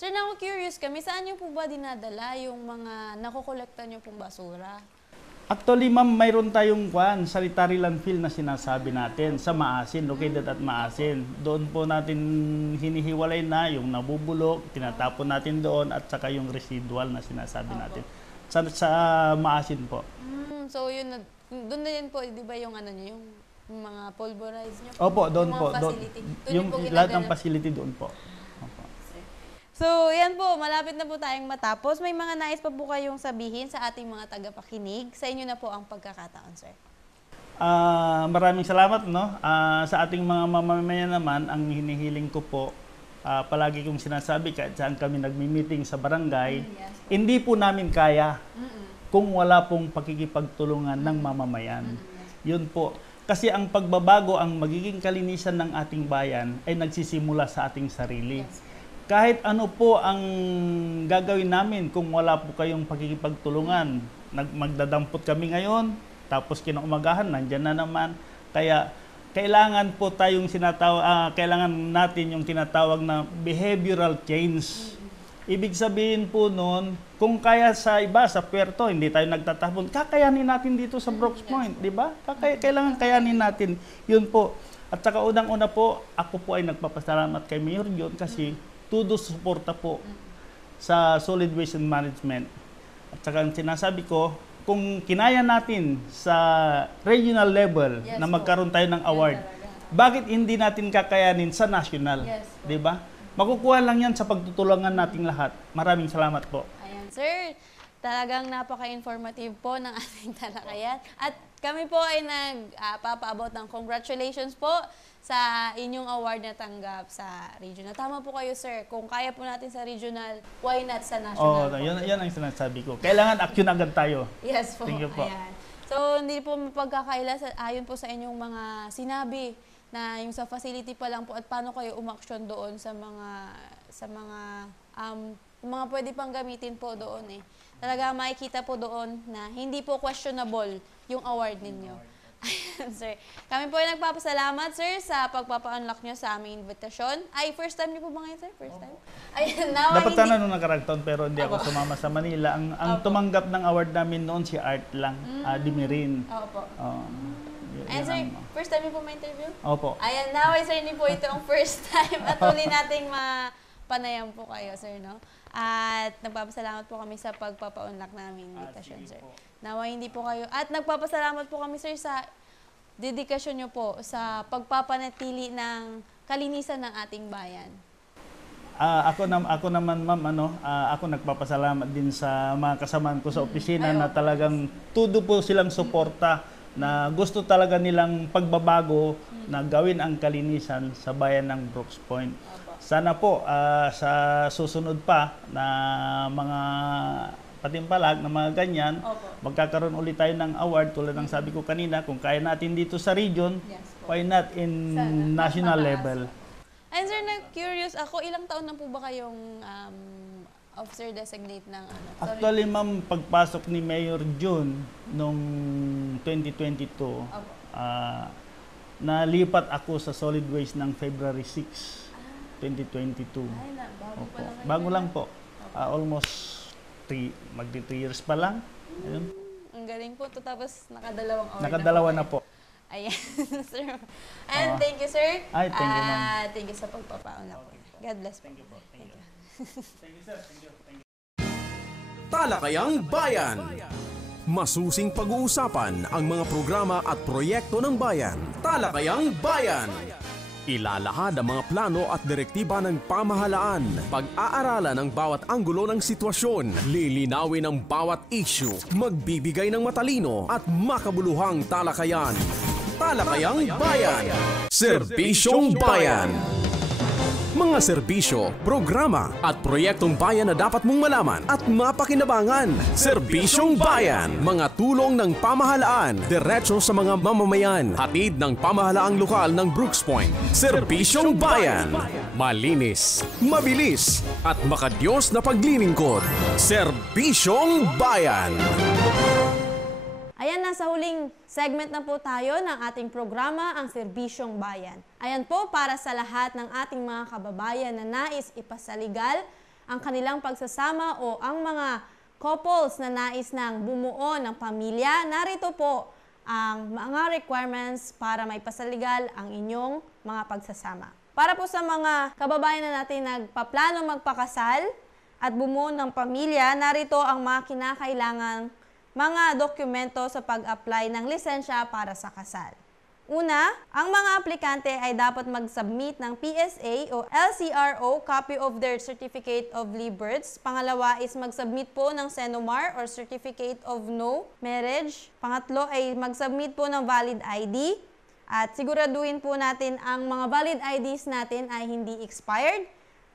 Sir, na curious kami, saan niyo po ba dinadala yung mga nakokolekta niyo pong basura? Actually, ma'am, mayroon tayong sanitary landfill na sinasabi natin sa Maasin, located at Maasin. Doon po natin hinihiwalay na yung nabubulok, tinatapon natin doon, at saka yung residual na sinasabi natin. Sa Maasin po. So, yun, doon na yun po, di ba yung yung mga pulverized niyo? Opo, doon po. Yung lahat ng facility doon po. So, yan po, malapit na po tayong matapos. May mga nais pa po kayong sabihin sa ating mga tagapakinig. Sa inyo na po ang pagkakataon, sir. Maraming salamat, no? Sa ating mga mamamayan naman, ang hinihiling ko po, palagi kong sinasabi, kahit saan kami nagmi-meeting sa barangay, hindi po namin kaya kung wala pong pakikipagtulungan ng mamamayan. Yun po. Kasi ang pagbabago, ang magiging kalinisan ng ating bayan ay nagsisimula sa ating sarili. Kahit ano po ang gagawin namin kung wala po kayong pakikipagtulungan. Magdadampot kami ngayon, tapos kinaumagahan, nandyan na naman. Kaya kailangan po tayong kailangan natin yung tinatawag na behavioral change. Ibig sabihin po noon, kung kaya sa iba, sa Puerto, hindi tayo nagtatapon, kakayanin natin dito sa Brooks Point, di ba? Kailangan kayanin natin. Yun po. At saka unang-una po, ako po ay nagpapasalamat kay Mayor John kasi todo suporta po sa solid waste and management. At saka sinasabi ko, kung kinaya natin sa regional level na magkaroon tayo ng award, bakit hindi natin kakayanin sa national? Di ba? Makukuha lang yan sa pagtutulungan nating lahat. Maraming salamat po. Ayan, sir. Talagang napaka-informative po ng ating talakayan. At kami po ay nagpapaabot ng congratulations po sa inyong award na tanggap sa regional. Tama po kayo, sir. Kung kaya po natin sa regional, why not sa national? Yan ang sinasabi ko. Kailangan action agad tayo. Yes po. Thank you po. Ayan. So, hindi po mapagkakaila ayon po sa inyong mga sinabi na yung sa facility pa lang po at paano kayo umaksyon doon sa mga pwede pang gamitin po doon eh. Talaga makikita po doon na hindi po questionable yung award ninyo. Ayan, sir. Kami po ay nagpapasalamat, sir, sa pagpapa-unlock nyo sa aming invitasyon. Ay, first time niyo po ba ngayon, sir? First time? Ayan, dapat sana nung nakaragtaon, pero hindi ako sumama sa Manila. Ang tumanggap ng award namin noon si Art lang, Dimirin. Opo. Ayan, sir, first time niyo po ma-interview? Opo. Ayan, naway, sir, hindi po ito ang first time. At uli nating mapanayam po kayo, sir, no? At nagpapasalamat po kami sa pagpapa-unlock namin invitation, sir. Nawa hindi po kayo. At nagpapasalamat po kami, sir, sa dedikasyon nyo po sa pagpapanatili ng kalinisan ng ating bayan. Ako naman, ma'am, ako nagpapasalamat din sa mga kasamaan ko sa opisina na talagang todo po silang suporta na gusto talaga nilang pagbabago na gawin ang kalinisan sa bayan ng Brooks Point. Sana po sa susunod pa na mga patimpalag na mga ganyan, magkakaroon ulit tayo ng award tulad ng sabi ko kanina, kung kaya natin dito sa region, why not in national level? And sir, na-curious ako, ilang taon na po ba kayong officer designate ng Actually, ma'am, pagpasok ni Mayor June noong 2022, nalipat ako sa solid waste ng February 6, 2022. Bago lang po. Almost magdi 3 years pa lang. Ayun. Ang galing po to, tapos nakadalawang award. Nakadalawa na po. Ayan, sir. And thank you, sir. Ay, thank you, ma'am. Thank you sa pagpapauna po. God bless. Thank you po. Thank you. Thank you, sir. Thank you. Talakayang Bayan. Masusing pag-uusapan ang mga programa at proyekto ng bayan. Talakayang Bayan. Ilalahad ang mga plano at direktiba ng pamahalaan. Pag-aaralan ang bawat anggulo ng sitwasyon. Lilinawin ang bawat issue. Magbibigay ng matalino at makabuluhang talakayan. Talakayang Bayan. Serbisyong Bayan. Mga serbisyo, programa at proyektong bayan na dapat mong malaman at mapakinabangan. Serbisyong Bayan. Mga tulong ng pamahalaan, diretso sa mga mamamayan. Hatid ng pamahalaang lokal ng Brooks Point. Serbisyong Bayan. Malinis, mabilis at makadiyos na paglilingkod. Serbisyong Bayan. Ayan, nasa huling segment na po tayo ng ating programa, ang Serbisyong Bayan. Ayan po, para sa lahat ng ating mga kababayan na nais ipasaligal ang kanilang pagsasama o ang mga couples na nais nang bumuo ng pamilya, narito po ang mga requirements para may pasaligal ang inyong mga pagsasama. Para po sa mga kababayan na natin nagpaplano magpakasal at bumuo ng pamilya, narito ang mga kinakailangang mga dokumento sa pag-apply ng lisensya para sa kasal. Una, ang mga aplikante ay dapat mag-submit ng PSA o LCRO copy of their Certificate of Live Births. Pangalawa is mag-submit po ng CENOMAR or Certificate of No Marriage. Pangatlo ay mag-submit po ng valid ID. At siguraduhin po natin ang mga valid IDs natin ay hindi expired.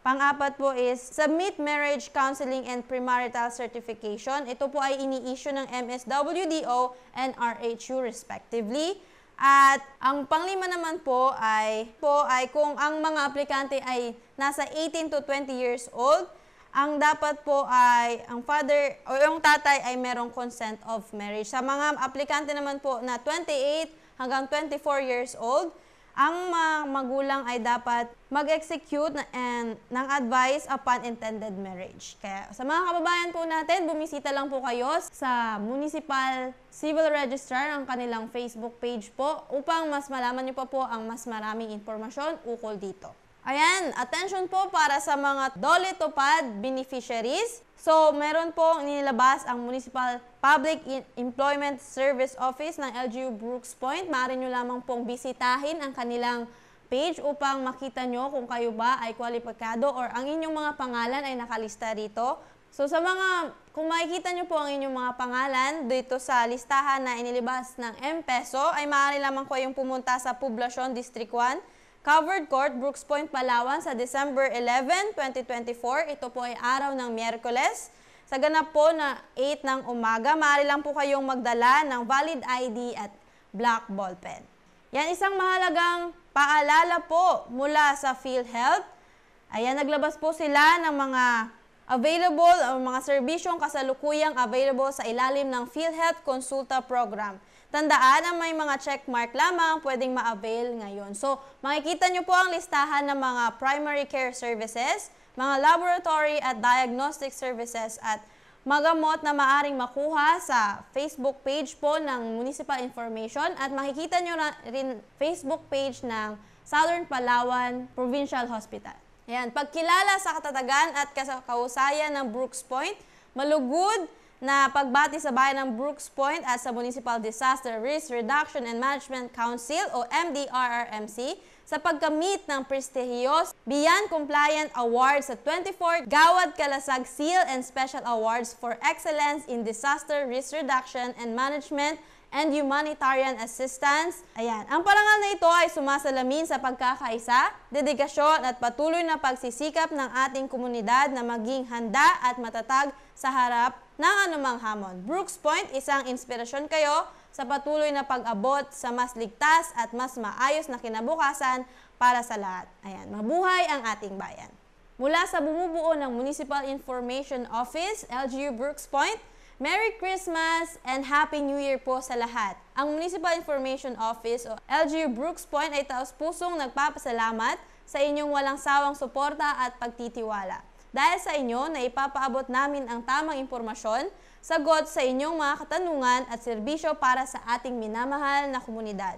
Pang-apat po is submit marriage counseling and premarital certification. Ito po ay ini-issue ng MSWDO and RHU respectively. At ang panglima naman po ay kung ang mga aplikante ay nasa 18 to 20 years old, ang dapat po ay ang father o yung tatay ay merong consent of marriage. Sa mga aplikante naman po na 28 hanggang 24 years old, ang mga magulang ay dapat mag-execute ng advice upon intended marriage. Kaya sa mga kababayan po natin, bumisita lang po kayo sa Municipal Civil Registrar, ang kanilang Facebook page po, upang mas malaman niyo pa po ang mas maraming impormasyon ukol dito. Ayan, attention po para sa mga DOLE TUPAD beneficiaries. So, meron po nilabas ang Municipal Public Employment Service Office ng LGU Brooks Point. Maaari nyo lamang pong bisitahin ang kanilang page upang makita nyo kung kayo ba ay kwalipikado or ang inyong mga pangalan ay nakalista rito. So, kung makikita nyo po ang inyong mga pangalan dito sa listahan na inilabas ng M-Peso, ay maaari lamang po yung pumunta sa Poblacion District 1, Covered Court, Brooks Point, Palawan sa December 11, 2024. Ito po ay araw ng Miyerkules. Sa ganap po na 8 ng umaga, maaari lang po kayong magdala ng valid ID at black ballpen. Yan, isang mahalagang paalala po mula sa PhilHealth. Ayan, naglabas po sila ng mga available o mga serbisyong kasalukuyang available sa ilalim ng PhilHealth Consulta Program. Tandaan na may mga checkmark lamang pwedeng ma-avail ngayon. So, makikita nyo po ang listahan ng mga primary care services, mga laboratory at diagnostic services at magamot na maaring makuha sa Facebook page po ng Municipal Information at makikita nyo rin Facebook page ng Southern Palawan Provincial Hospital. Ayan, pagkilala sa katatagan at kahusayan ng Brooks Point, malugod na pagbati sa bayan ng Brooks Point at sa Municipal Disaster Risk Reduction and Management Council o MDRRMC sa pagkamit ng prestihiyos Beyond Compliant Awards sa 24th Gawad Kalasag Seal and Special Awards for Excellence in Disaster Risk Reduction and Management and Humanitarian Assistance. Ayan, ang parangal na ito ay sumasalamin sa pagkakaisa, dedikasyon at patuloy na pagsisikap ng ating komunidad na maging handa at matatag sa harap ng anumang hamon. Brooks Point, isang inspirasyon kayo sa patuloy na pag-abot sa mas ligtas at mas maayos na kinabukasan para sa lahat. Ayan, mabuhay ang ating bayan. Mula sa bumubuo ng Municipal Information Office, LGU Brooks Point, Merry Christmas and Happy New Year po sa lahat. Ang Municipal Information Office o LGU Brooks Point ay taos-pusong nagpapasalamat sa inyong walang sawang suporta at pagtitiwala. Dahil sa inyo na ipapaabot namin ang tamang impormasyon, sagot sa inyong mga katanungan at serbisyo para sa ating minamahal na komunidad.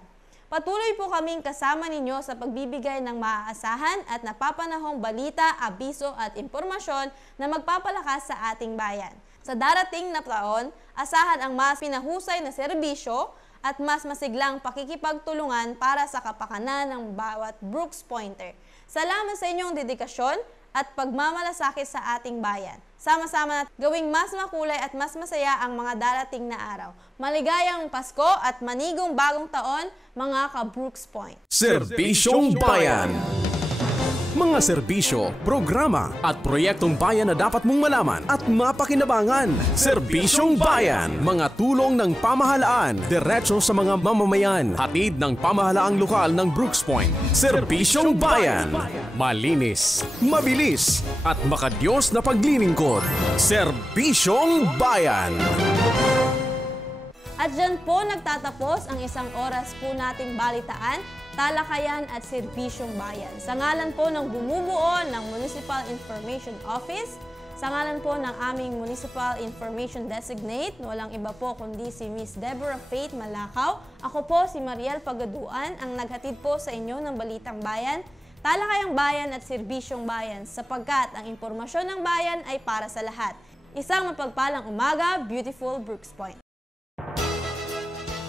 Patuloy po kaming kasama ninyo sa pagbibigay ng maaasahan at napapanahong balita, abiso at impormasyon na magpapalakas sa ating bayan. Sa darating na taon, asahan ang mas pinahusay na serbisyo at mas masiglang pakikipagtulungan para sa kapakanan ng bawat Brooks Pointer. Salamat sa inyong dedikasyon at pagmamalasakit sa ating bayan. Sama-sama natin gawing mas makulay at mas masaya ang mga darating na araw. Maligayang Pasko at manigong bagong taon, mga ka-Brooks Point. Serbisyong Bayan. Mga serbisyo, programa at proyektong bayan na dapat mong malaman at mapakinabangan. Serbisyong Bayan, mga tulong ng pamahalaan, diretso sa mga mamamayan, hatid ng pamahalaang lokal ng Brooks Point. Serbisyong Bayan, malinis, mabilis at makadiyos na paglilingkod. Serbisyong Bayan. At dyan po nagtatapos ang isang oras po nating balitaan, talakayan at serbisyong bayan. Sa ngalan po ng bumubuo ng Municipal Information Office, sa ngalan po ng aming Municipal Information Designate, walang iba po kundi si Miss Deborah Faith Malakaw. Ako po si Mariel Pagaduan, ang naghatid po sa inyo ng Balitang Bayan, talakayang bayan at serbisyong bayan, sapagkat ang impormasyon ng bayan ay para sa lahat. Isang mapagpalang umaga, beautiful Brooks Point.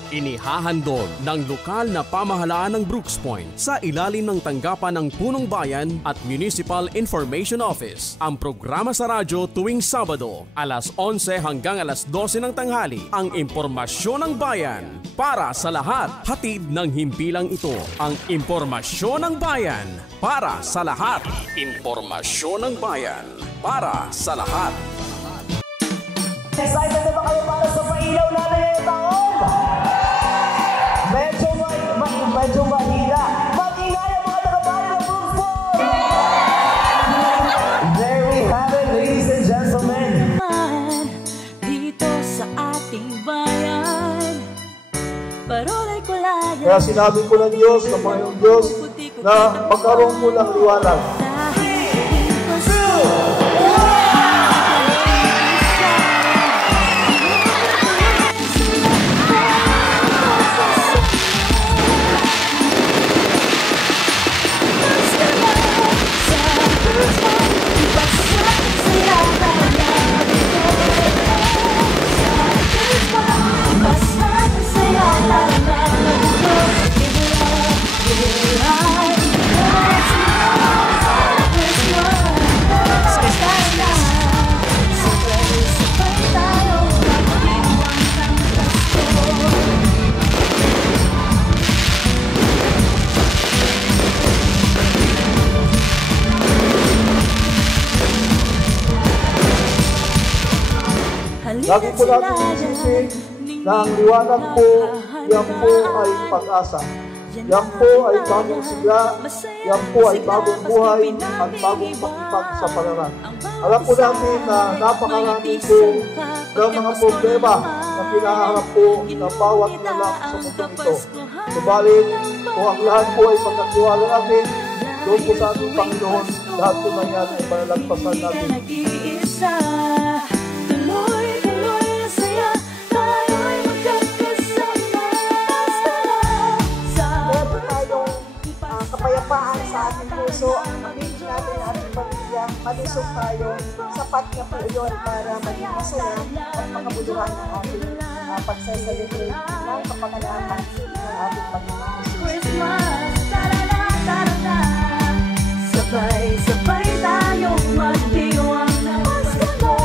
Inihahandog ng lokal na pamahalaan ng Brooks Point sa ilalim ng tanggapan ng Punong Bayan at Municipal Information Office. Ang programa sa radyo tuwing Sabado, alas 11 hanggang alas 12 ng tanghali. Ang impormasyon ng bayan para sa lahat. Hatid ng himpilang ito, ang impormasyon ng bayan para sa lahat. Impormasyon ng bayan para sa lahat. Excited na ba kayo para sa pailaw natin ngayong taon? Medyo mahina. Mag-ingay ang mga taga-bayan ng Brooks Point! There we have it, ladies and gentlemen. Dito sa ating bayan, parolay ko laya. Kaya sinabi ko ng Diyos, ng Panginoong Diyos, na magkaroon mo ng liwanag. Lagi po natin isisip na ang liwanag po, yan po ay pag-asa. Yan po ay bagong sigla, yan po ay bagong buhay at bagong pakipag sa panaran. Alam po natin na napakarami po ng mga problema na kinaharap po na bawat lalak sa mundo ito. Subalit, kung ang lahat po ay pagkatiwala natin, doon po sa ating Panginoon, lahat po na yan ay panalagpasan natin. Kapayapaan sa ating puso, aminin natin ang ating pamilya, malusog tayo, sapat na po yun para maging masaya at makabuluhan ng ating pagsasalitin ng kapanganaman ng ating Panginoon. Christmas, tarara, sabay-sabay tayong magdiwang ng Pasko.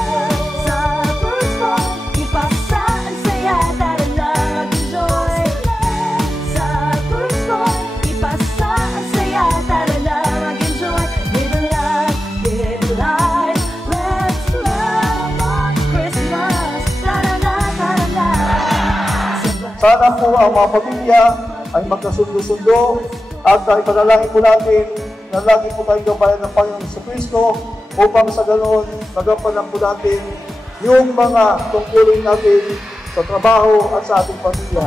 Sa Brooks Point, ipasa ang saya, tara na mag-enjoy. Sa Brooks Point, ipasa ang saya, tara na mag-enjoy. Live a life, live a life, let's love on Christmas. Tara-na. Sana po ang mga pamilya ay magkasundo-sundo at ipanalangin po natin na lagi po tayong gabayan ng Panginoon sa Kristo upang sa ganoon magampanan po natin yung mga tungkulin natin sa trabaho at sa ating pamilya.